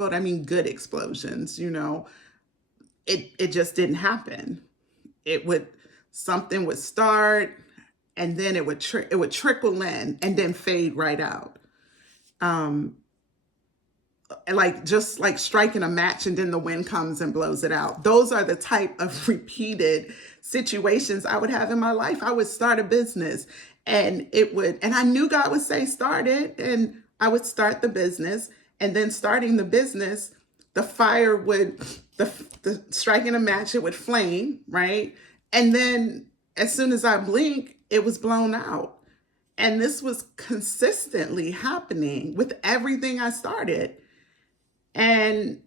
but I mean good explosions, it just didn't happen. It would Something would start, and then it would trickle in and then fade right out. Um, like just like striking a match and then the wind comes and blows it out. Those are the type of repeated situations I would have in my life. I would start a business and I knew God would say start it, and I would start the business, and then starting the business, the fire would, the striking a match, it would flame, right? And then as soon as I blink, it was blown out. And this was consistently happening with everything I started. And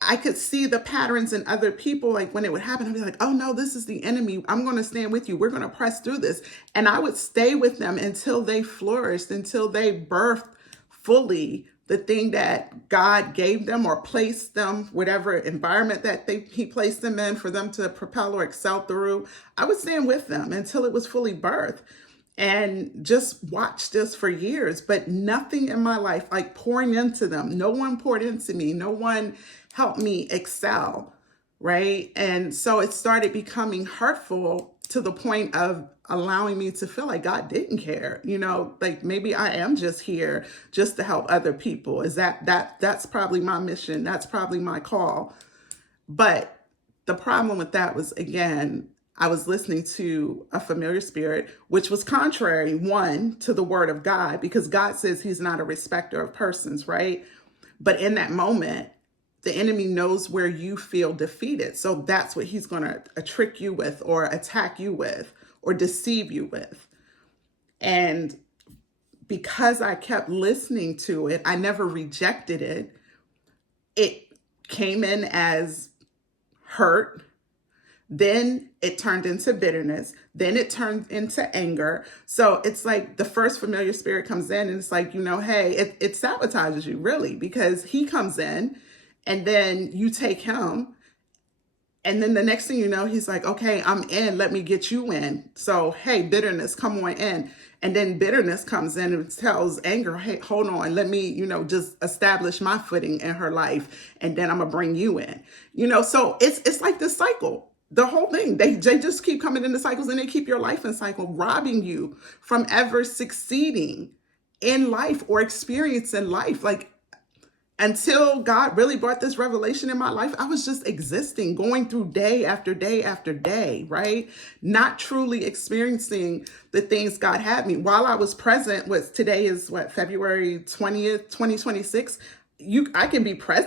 I could see the patterns in other people. Like when it would happen, I'd be like, oh no, this is the enemy. I'm going to stand with you. We're going to press through this. And I would stay with them until they flourished, until they birthed fully the thing that God gave them or placed them, whatever environment that he placed them in for them to propel or excel through. I would stand with them until it was fully birthed and just watched this for years, but nothing in my life like pouring into them. No one poured into me. No one helped me excel, right? And so it started becoming hurtful to the point of allowing me to feel like God didn't care. Like maybe I am just here just to help other people. Is that's probably my mission. That's probably my call. But the problem with that was, again, I was listening to a familiar spirit, which was contrary, one, to the word of God, because God says he's not a respecter of persons, right? But in that moment, the enemy knows where you feel defeated. So that's what he's going to trick you with, or attack you with, or deceive you with. And because I kept listening to it, I never rejected it. It came in as hurt. Then it turned into bitterness. Then it turned into anger. So it's like the first familiar spirit comes in and it's like, hey, it sabotages you really, because he comes in and then you take him. And then the next thing you know, he's like, okay, I'm in, let me get you in. So, hey, bitterness, come on in. And then bitterness comes in and tells anger, hey, hold on, let me, just establish my footing in her life. And then I'm gonna bring you in. So it's like this cycle. The whole thing, they just keep coming into cycles, and they keep your life in cycle, robbing you from ever succeeding in life or experiencing life. Like, until God really brought this revelation in my life, I was just existing, going through day after day after day, right? Not truly experiencing the things God had me. While I was present, today is February 20th, 2026. I can be present